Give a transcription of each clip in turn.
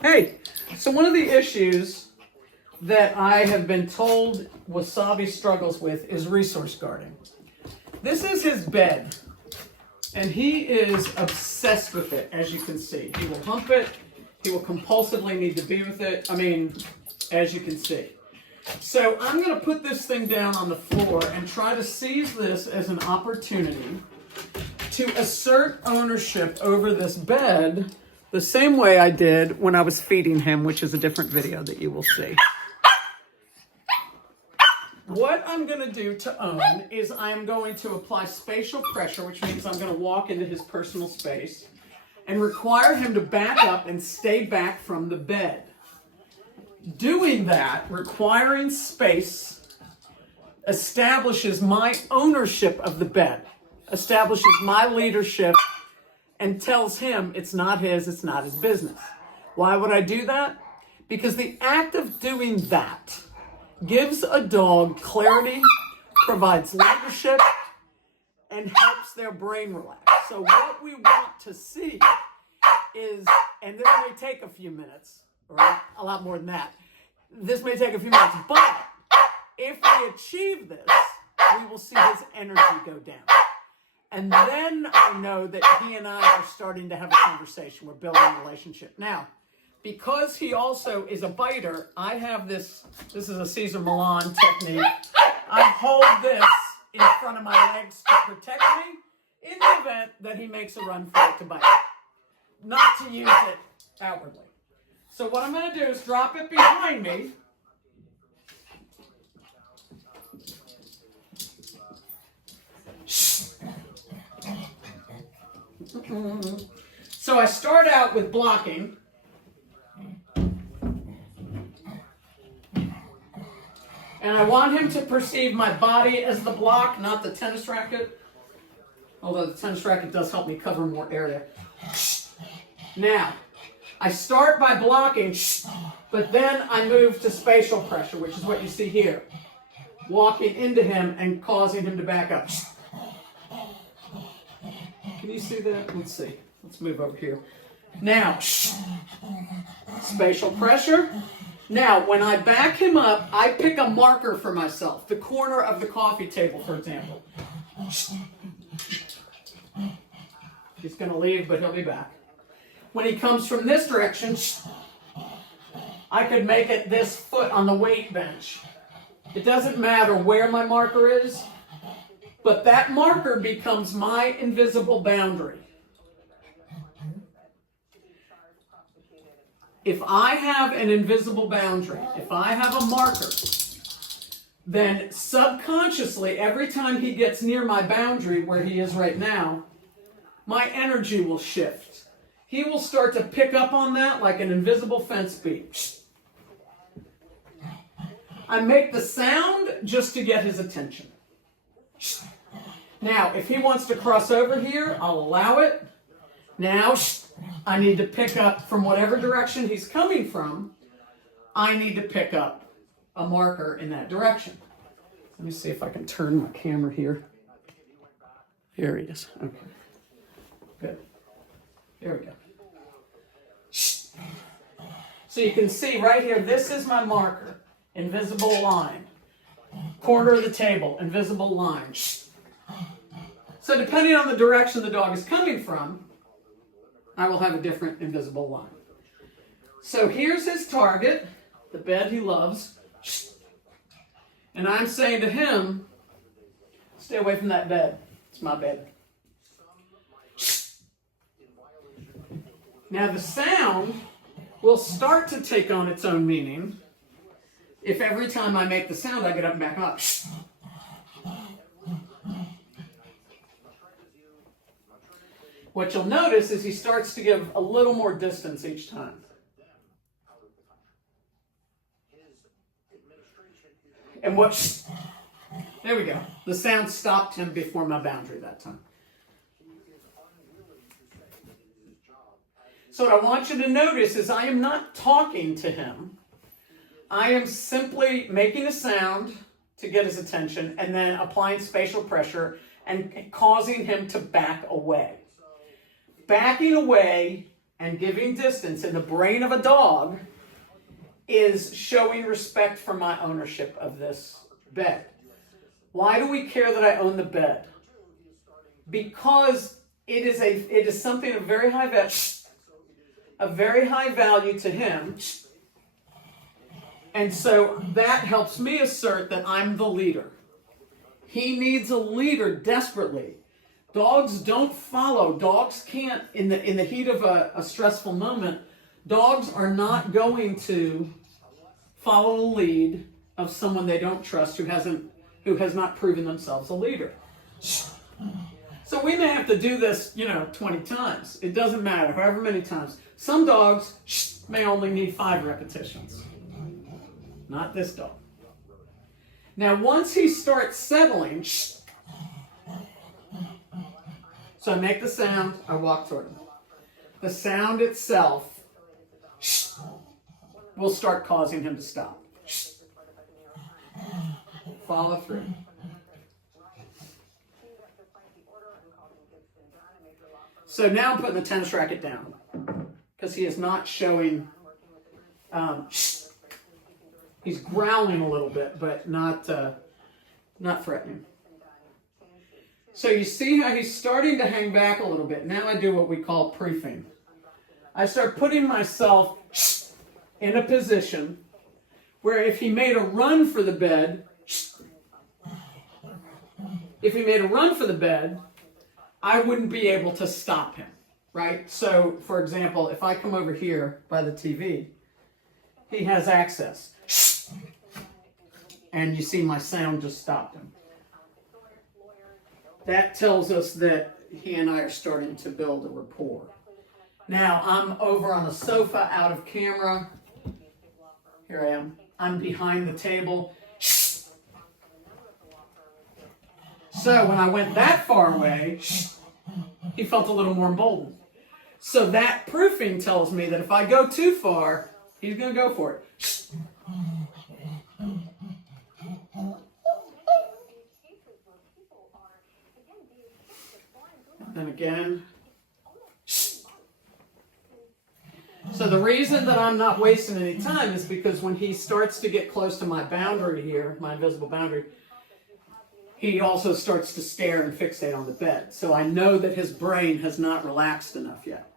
Hey, so one of the issues that I have been told Wasabi struggles with is resource guarding. This is his bed, and he is obsessed with it, as you can see. He will hump it. He will compulsively need to be with it. I mean, as you can see. So I'm going to put this thing down on the floor and try to seize this as an opportunity to assert ownership over this bed the same way I did when I was feeding him, which is a different video that you will see. What I'm going to do to own is I'm going to apply spatial pressure, which means I'm going to walk into his personal space and require him to back up and stay back from the bed. Doing that, requiring space, establishes my ownership of the bed, establishes my leadership, and tells him it's not his business. Why would I do that? Because the act of doing that gives a dog clarity, provides leadership, and helps their brain relax. So what we want to see is, and this may take a few minutes, or a lot more than that. This may take a few minutes, but if we achieve this, we will see his energy go down. And then I know that he and I are starting to have a conversation. We're building a relationship. Now, because he also is a biter, I have this is a Cesar Millan technique. I hold this in front of my legs to protect me in the event that he makes a run for it to bite. Not to use it outwardly. So what I'm going to do is drop it behind me. So I start out with blocking. And I want him to perceive my body as the block, not the tennis racket. Although the tennis racket does help me cover more area. Now, I start by blocking, but then I move to spatial pressure, which is what you see here. Walking into him and causing him to back up. Can you see that? Let's see. Let's move over here. Now, spatial pressure. Now, when I back him up, I pick a marker for myself. The corner of the coffee table, for example. He's going to leave, but he'll be back. When he comes from this direction, I could make it this foot on the weight bench. It doesn't matter where my marker is, but that marker becomes my invisible boundary. If I have an invisible boundary, if I have a marker, then subconsciously, every time he gets near my boundary, where he is right now, my energy will shift. He will start to pick up on that like an invisible fence beat. I make the sound just to get his attention. Now, if he wants to cross over here, I'll allow it. Now, I need to pick up from whatever direction he's coming from. I need to pick up a marker in that direction. Let me see if I can turn my camera here. Here he is. Okay. Good. Here we go. So you can see right here, this is my marker. Invisible line. Corner of the table, invisible line. So depending on the direction the dog is coming from, I will have a different invisible line. So here's his target, the bed he loves. And I'm saying to him, stay away from that bed. It's my bed. Now the sound will start to take on its own meaning if every time I make the sound I get up and back up. What you'll notice is he starts to give a little more distance each time. And there we go. The sound stopped him before my boundary that time. So what I want you to notice is I am not talking to him. I am simply making a sound to get his attention and then applying spatial pressure and causing him to back away. Backing away and giving distance in the brain of a dog is showing respect for my ownership of this bed. Why do we care that I own the bed? Because it is something of very high value to him. And so that helps me assert that I'm the leader. He needs a leader desperately. Dogs don't follow. Dogs can't, in the heat of a stressful moment, dogs are not going to follow the lead of someone they don't trust who has not proven themselves a leader. So we may have to do this, 20 times. It doesn't matter, however many times. Some dogs may only need 5 repetitions. Not this dog. Now, once he starts settling, so I make the sound, I walk toward him. The sound itself will start causing him to stop. Follow through. So now I'm putting the tennis racket down because he is not showing, he's growling a little bit, but not threatening. So you see how he's starting to hang back a little bit. Now I do what we call proofing. I start putting myself in a position where if he made a run for the bed, I wouldn't be able to stop him, right? So, for example, if I come over here by the TV, he has access. And you see my sound just stopped him. That tells us that he and I are starting to build a rapport. Now, I'm over on the sofa, out of camera. Here I am. I'm behind the table. So when I went that far away, he felt a little more emboldened. So that proofing tells me that if I go too far, he's going to go for it. And again. So the reason that I'm not wasting any time is because when he starts to get close to my boundary here, my invisible boundary, he also starts to stare and fixate on the bed. So I know that his brain has not relaxed enough yet.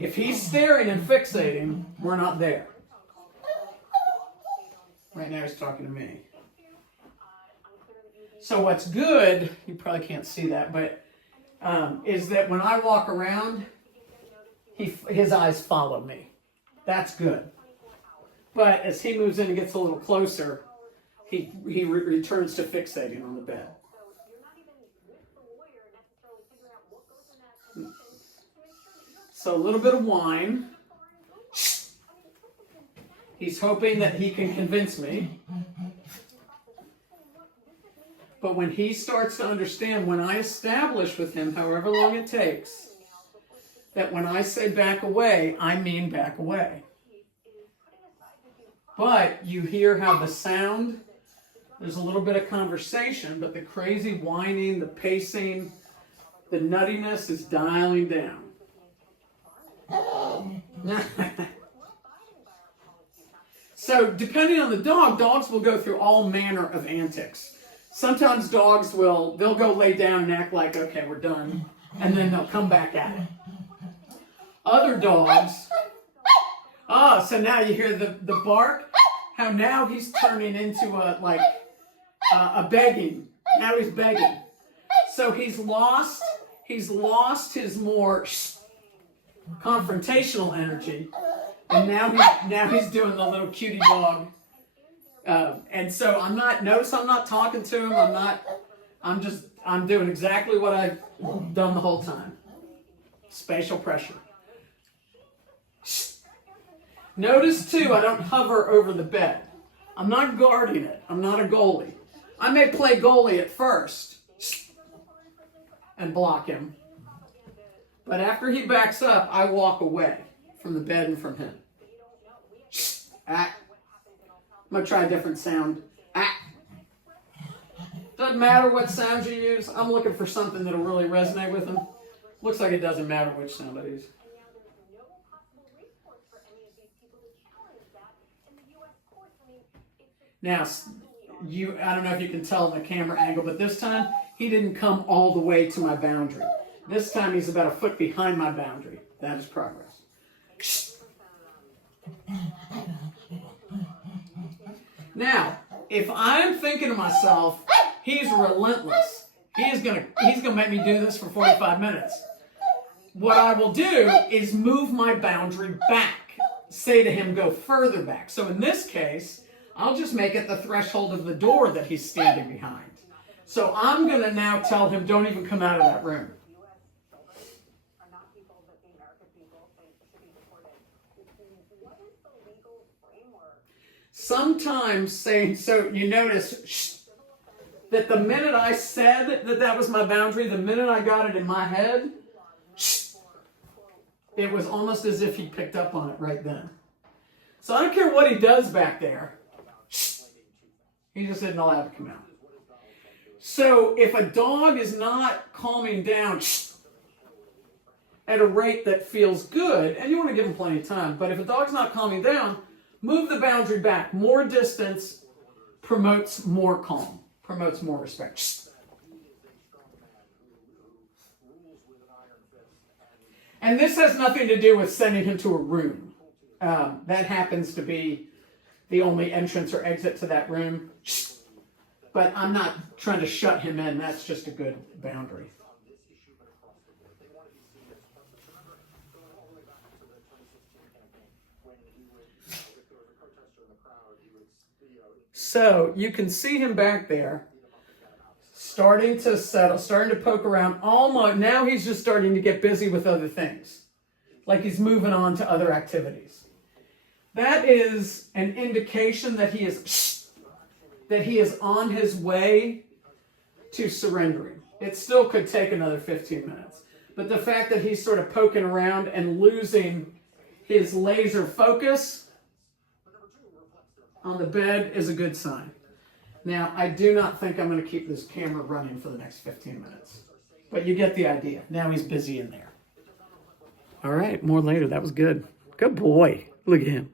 If he's staring and fixating, we're not there. Right now he's talking to me. So what's good, you probably can't see that, but is that when I walk around, his eyes follow me. That's good. But as he moves in and gets a little closer, he returns to fixating on the bed. So a little bit of whine. He's hoping that he can convince me. But when he starts to understand, when I establish with him, however long it takes, that when I say back away, I mean back away. But you hear how the sound, there's a little bit of conversation, but the crazy whining, the pacing, the nuttiness is dialing down. So depending on the dog, dogs will go through all manner of antics. Sometimes dogs they'll go lay down and act like, okay, we're done. And then they'll come back at it. Other dogs, so now you hear the bark. How now he's turning into a begging. Now he's begging. So he's lost his more confrontational energy. And now he's doing the little cutie dog. And so I'm not talking to him. I'm doing exactly what I've done the whole time. Spatial pressure. Notice too, I don't hover over the bed. I'm not guarding it. I'm not a goalie. I may play goalie at first and block him. But after he backs up, I walk away from the bed and from him. I'm going to try a different sound. Doesn't matter what sounds you use. I'm looking for something that'll really resonate with him. Looks like it doesn't matter which sound I use. Now, I don't know if you can tell in the camera angle, but this time he didn't come all the way to my boundary. This time he's about a foot behind my boundary. That is progress. Now, if I'm thinking to myself, he's relentless. He's gonna make me do this for 45 minutes. What I will do is move my boundary back. Say to him, go further back. So in this case, I'll just make it the threshold of the door that he's standing behind. So I'm going to now tell him, don't even come out of that room. Sometimes saying, so you notice that the minute I said that was my boundary, the minute I got it in my head, it was almost as if he picked up on it right then. So I don't care what he does back there. He just isn't allowed to come out. So if a dog is not calming down at a rate that feels good, and you want to give him plenty of time, but if a dog's not calming down, move the boundary back. More distance promotes more calm, promotes more respect. And this has nothing to do with sending him to a room. That happens to be the only entrance or exit to that room. But I'm not trying to shut him in. That's just a good boundary. So you can see him back there, starting to settle, starting to poke around. Almost now he's just starting to get busy with other things, like he's moving on to other activities. That is an indication that he is on his way to surrendering. It still could take another 15 minutes. But the fact that he's sort of poking around and losing his laser focus on the bed is a good sign. Now, I do not think I'm going to keep this camera running for the next 15 minutes. But you get the idea. Now he's busy in there. All right, more later. That was good. Good boy. Look at him.